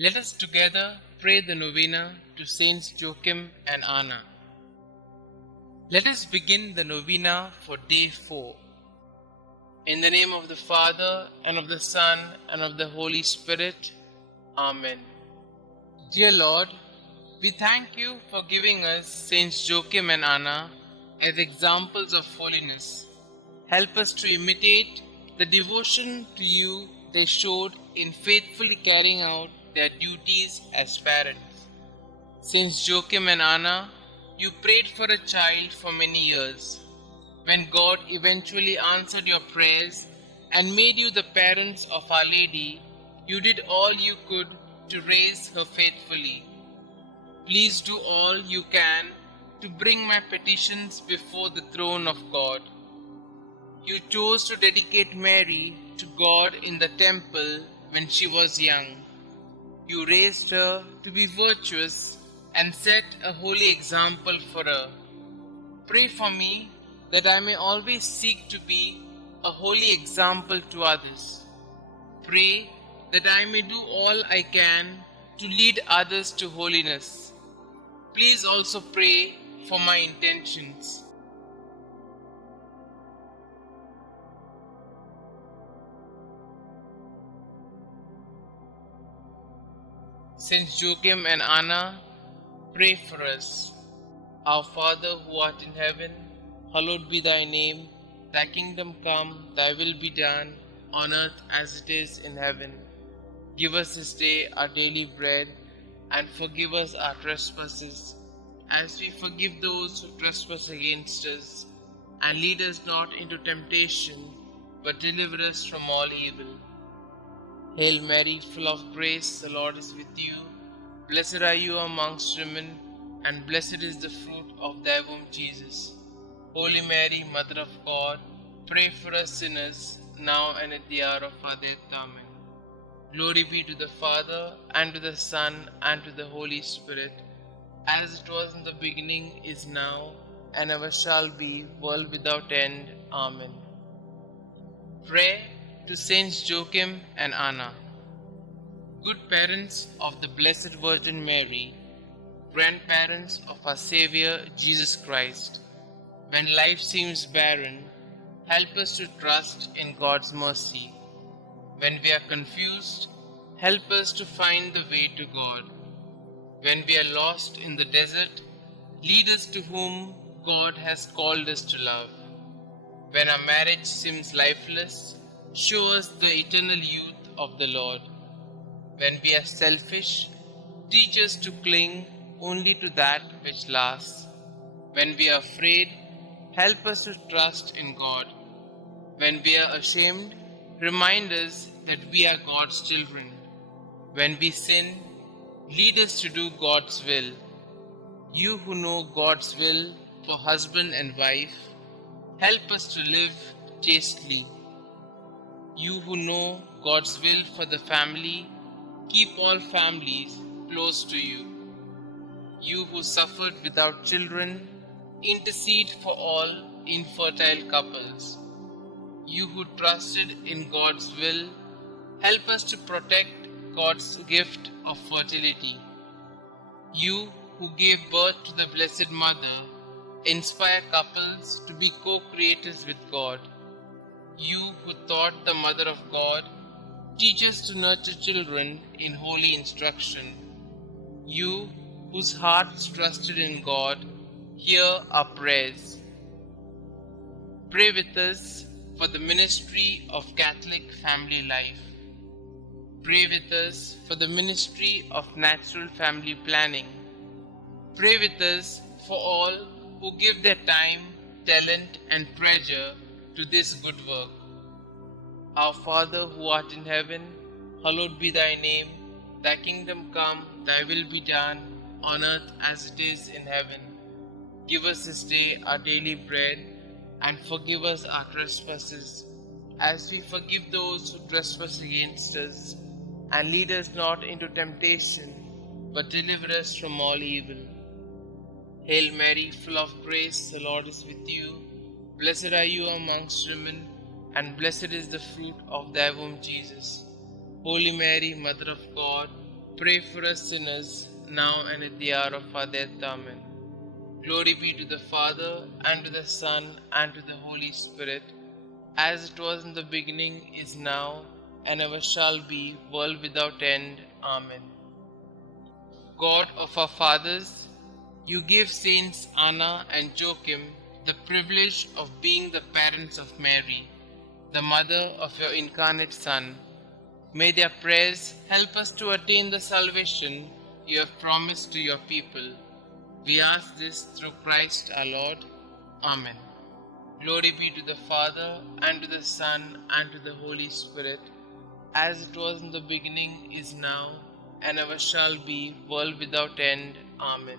Let us together pray the Novena to Saints Joachim and Anna. Let us begin the Novena for day 4. In the name of the Father, and of the Son, and of the Holy Spirit. Amen. Dear Lord, we thank you for giving us Saints Joachim and Anna as examples of holiness. Help us to imitate the devotion to you they showed in faithfully carrying out their duties as parents. Saints Joachim and Anna, you prayed for a child for many years. When God eventually answered your prayers and made you the parents of Our Lady, you did all you could to raise her faithfully. Please do all you can to bring my petitions before the throne of God. You chose to dedicate Mary to God in the temple when she was young. You raised her to be virtuous and set a holy example for her. Pray for me that I may always seek to be a holy example to others. Pray that I may do all I can to lead others to holiness. Please also pray for my intentions. Saints Joachim and Anna, pray for us. Our Father who art in heaven, hallowed be thy name. Thy kingdom come, thy will be done, on earth as it is in heaven. Give us this day our daily bread, and forgive us our trespasses, as we forgive those who trespass against us. And lead us not into temptation, but deliver us from all evil. Hail Mary, full of grace, the Lord is with you. Blessed are you amongst women, and blessed is the fruit of thy womb, Jesus. Holy Mary, Mother of God, pray for us sinners, now and at the hour of our death. Amen. Glory be to the Father, and to the Son, and to the Holy Spirit, as it was in the beginning, is now, and ever shall be, world without end. Amen. Pray to Saints Joachim and Anna. Good parents of the Blessed Virgin Mary, grandparents of our Xavier Jesus Christ, when life seems barren, help us to trust in God's mercy. When we are confused, help us to find the way to God. When we are lost in the desert, lead us to whom God has called us to love. When our marriage seems lifeless, show us the eternal youth of the Lord. When we are selfish, teach us to cling only to that which lasts. When we are afraid, help us to trust in God. When we are ashamed, remind us that we are God's children. When we sin, lead us to do God's will. You who know God's will for husband and wife, help us to live chastely. You who know God's will for the family, keep all families close to you. You who suffered without children, intercede for all infertile couples. You who trusted in God's will, help us to protect God's gift of fertility. You who gave birth to the Blessed Mother, inspire couples to be co-creators with God. You who taught the Mother of God, teach us to nurture children in holy instruction. You whose hearts trusted in God, hear our prayers. Pray with us for the ministry of Catholic family life. Pray with us for the ministry of natural family planning. Pray with us for all who give their time, talent, and treasure to this good work. Our Father who art in heaven, hallowed be thy name. Thy kingdom come, thy will be done, on earth as it is in heaven. Give us this day our daily bread, and forgive us our trespasses, as we forgive those who trespass against us. And lead us not into temptation, but deliver us from all evil. Hail Mary, full of grace, the Lord is with you. Blessed are you amongst women, and blessed is the fruit of thy womb, Jesus. Holy Mary, Mother of God, Pray for us sinners, now and at the hour of our death. Amen. Glory be to the Father, and to the Son, and to the Holy Spirit, as it was in the beginning, is now, and ever shall be, world without end. Amen. God of our fathers, you gave Saints Anna and Joachim the privilege of being the parents of Mary, the mother of your incarnate Son. May their prayers help us to attain the salvation you have promised to your people. We ask this through Christ our Lord. Amen. Glory be to the Father, and to the Son, and to the Holy Spirit, as it was in the beginning, is now, and ever shall be, world without end. Amen.